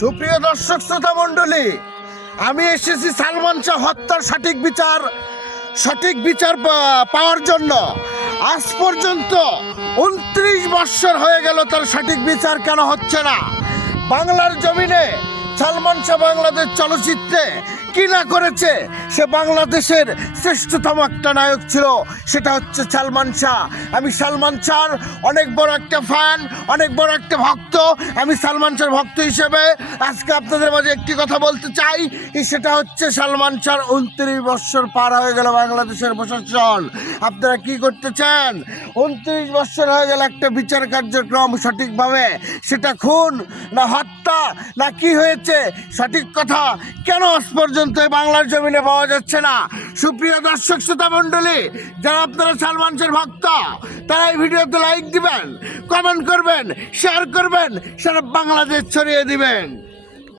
সুপ্রিয় দর্শক শ্রোতা মণ্ডলী, আমি এসেছি সালমান শাহ হত্যার সঠিক বিচার পাওয়ার জন্য। আজ পর্যন্ত 29 বৎসর হয়ে গেল, তার সঠিক বিচার কেন হচ্ছে না? বাংলার জমিনে সালমান শাহ বাংলাদেশ চলচ্চিত্রে কি না করেছে? সে বাংলাদেশের শ্রেষ্ঠতম একটা নায়ক ছিল, সেটা হচ্ছে সালমান শাহ। আমি সালমান শাহর অনেক বড় একটা ফ্যান, অনেক বড় একটা ভক্ত। আমি সালমান শাহর ভক্ত হিসেবে আজকে আপনাদের মাঝে একটি কথা বলতে চাই, সেটা হচ্ছে সালমান শাহর 29 বৎসর পার হয়ে গেল বাংলাদেশের প্রশাসন। আপনারা কি করতে চান? 29 বৎসর হয়ে গেল, একটা বিচার কার্যক্রম সঠিকভাবে, সেটা খুন না হত্যা না কি হয়েছে, সঠিক কথা কেন আজ পর্যন্ত বাংলার জমিনে পাওয়া যাচ্ছে না? সুপ্রিয় দর্শক শ্রোতা মণ্ডলী, যারা আপনারা সালমান শাহর ভক্ত, তারা এই ভিডিওতে লাইক দিবেন, কমেন্ট করবেন, শেয়ার করবেন, সারা বাংলাদেশ ছড়িয়ে দিবেন।